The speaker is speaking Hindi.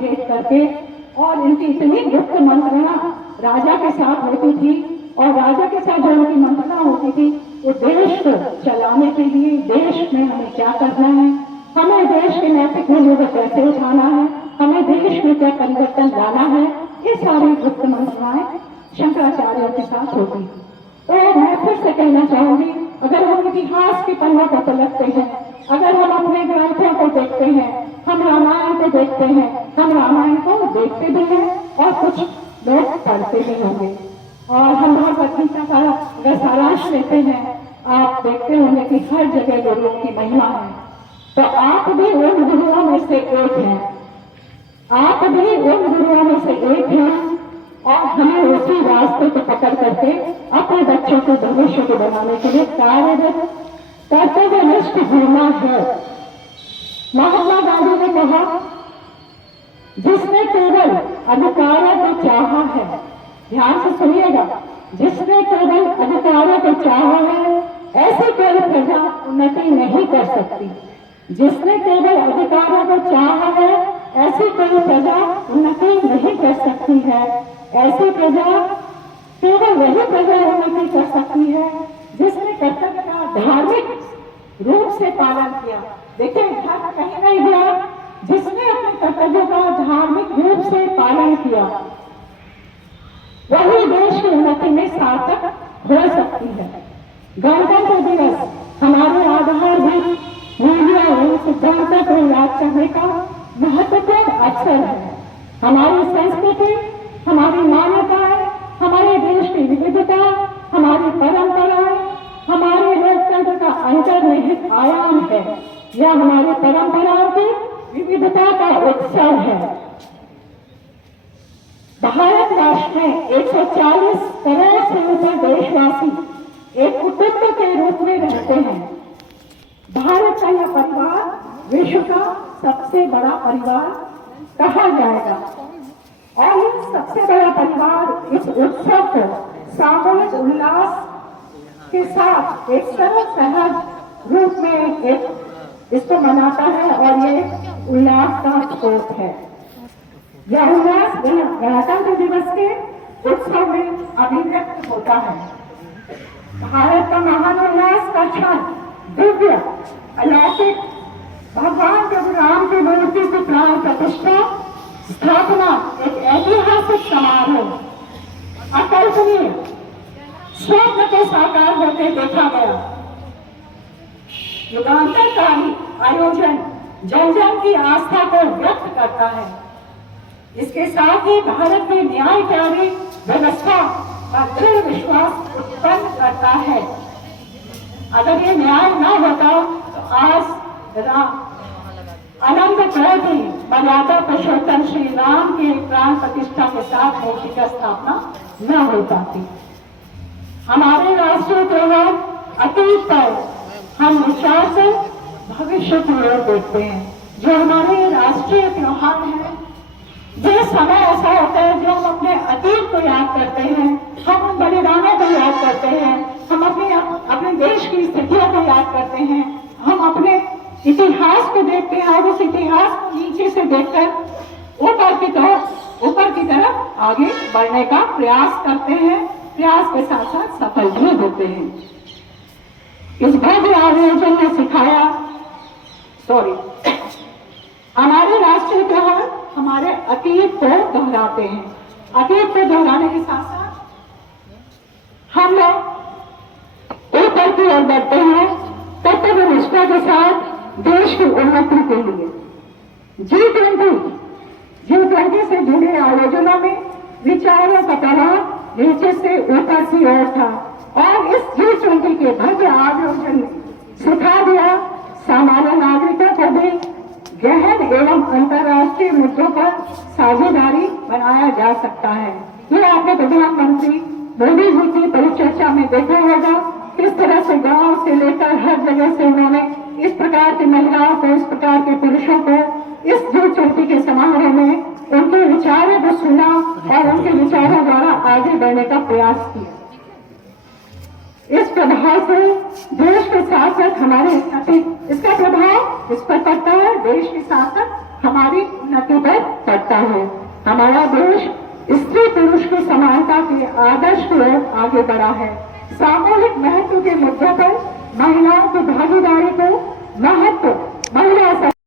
भेज करके, और इनकी इतनी गुप्त मंत्रणा राजा के साथ होती थी, और राजा के साथ जो उनकी मंत्रणा होती थी वो देश को चलाने के लिए, देश में हमें क्या करना है, हमें देश के नैतिक मूल्यों को कैसे उठाना है, हमें देश में क्या परिवर्तन लाना है, ये सारी गुप्त मंत्रणाएं शंकराचार्यों के साथ होती। तो मैं फिर से कहना चाहूंगी, अगर हम इतिहास के पन्नों को पलटते हैं, अगर हम अपने ग्रंथों को देखते हैं, हम रामायण को देखते हैं, हम रामायण को देखते भी हैं और कुछ लोग पढ़ते भी होंगे, और हम भगवद गीता का अगर सारांश लेते हैं, आप देखते होंगे कि हर जगह गुरुओं की महिमा है। तो आप भी उन गुरुओं में से एक हैं, आप भी उन गुरुओं में से एक हैं, और हमें उसी रास्ते को पकड़ करके अपने बच्चों को भविष्य को बनाने के लिए कार्यरत कर्तव्यनिष्ठ होना है। महात्मा गांधी ने कहा, जिसने केवल अधिकारों को चाहा है, ध्यान से सुनिएगा, जिसने केवल अधिकारों को चाहा है, ऐसी कोई प्रजा उन्नति नहीं कर सकती। जिसने केवल अधिकारों को चाहा है, ऐसी कोई प्रजा उन्नति नहीं कर सकती है। ऐसी प्रजा, केवल वही प्रजा उन्नति कर सकती है जिसने कर्तव्य का धार्मिक रूप से पालन किया। देखिए, धर्म कहीं नहीं गया, जिसने अपने कर्तव्यों का धार्मिक रूप से पालन किया, वही देश की उन्नति में सार्थक हो सकती है। गणतंत्र दिवस हमारे आधारभूत मूल्यों और सिद्धांतों को याद करने का महत्वपूर्ण अवसर है। हमारी संस्कृति, हमारी मान्यताएं, हमारे देश की विविधता, हमारी परंपराएं, हमारे लोकतंत्र का अंतर्निहित आयाम है। यह हमारी परंपराओं की विविधता का उत्सव है। भारत राष्ट्र में 140 करोड़ से ऊपर देशवासी एक कुटुंब के रूप में रहते हैं। भारत का यह परिवार विश्व का सबसे बड़ा परिवार कहा जाएगा, और इस सबसे बड़ा परिवार इस उत्सव को सामूहिक उल्लास के साथ एक सरल सहज रूप में एक इसको मनाता है, और ये उल्लास का स्रोत है। यह उल्लास गणतंत्र दिवस के उत्सव में अभिव्यक्त होता है। भारत का महान उल्लास का क्षण दिव्य अलौकिक भगवान प्रभु राम की मूर्ति की प्राण प्रतिष्ठा स्थापना एक ऐतिहासिक समारोह, अकल्पनीय स्वप्न को साकार होते देखा गया। युगांतरकारी आयोजन जन जन की आस्था को व्यक्त करता है। इसके साथ ही भारत में न्यायकारी व्यवस्था का दृढ़ विश्वास उत्पन्न करता है। अगर ये न्याय न होता तो आज अनंत कोटि मर्यादा पुरुषोत्तम श्री राम के प्राण प्रतिष्ठा के साथ मूर्ति का स्थापना न हो पाती। हमारे राष्ट्रीय त्योहार अतीत पर हम विचार से भविष्य की ओर देखते हैं। जो हमारे राष्ट्रीय त्योहार है, जो समय ऐसा होता है जो हम अपने अतीत को याद करते हैं, हम उन बलिदानों को याद करते हैं, हम अपने देश की स्थितियों को याद करते हैं, हम अपने इतिहास को देखते हैं, और उस इतिहास को नीचे से देखकर ऊपर की तरफ आगे बढ़ने का प्रयास करते हैं। प्रयास के साथ साथ सफल भी होते हैं। इस भव्य आयोजन ने सिखाया, हमारे राष्ट्रीय त्योहार हमारे अतीत को दोहराते हैं। अतीत को दोहराने के साथ साथ हम लोग ऊपर की ओर बढ़ते हैं कर्तव्य निष्ठा के साथ देश की उन्नति के लिए। G20 से जुड़े आयोजनों में विचारों का प्रभाव नीचे से ऊपर की ओर था, और इस G20 के भव्य आयोजन ने सिखा दिया सामान्य नागरिकों को भी गहन एवं अंतर्राष्ट्रीय मुद्दों पर साझेदारी बनाया जा सकता है। ये आपने प्रधानमंत्री मोदी जी की परिचर्चा में देखा होगा, किस तरह से गांव से लेकर हर जगह से उन्होंने इस प्रकार की महिलाओं को, इस प्रकार के पुरुषों को इस G20 के समारोह में उनके विचारों को सुना और उनके विचारों द्वारा आगे बढ़ने का प्रयास किया। इस प्रभाव से देश के साथ साथ हमारे इसका प्रभाव इस पर पड़ता है, देश के साथ साथ हमारी उन्नति पर पड़ता है। हमारा देश स्त्री पुरुष की समानता के आदर्श की ओर आगे बढ़ा है। सामूहिक महत्व के मुद्दों पर महिलाओं की भागीदारी को महत्व महिला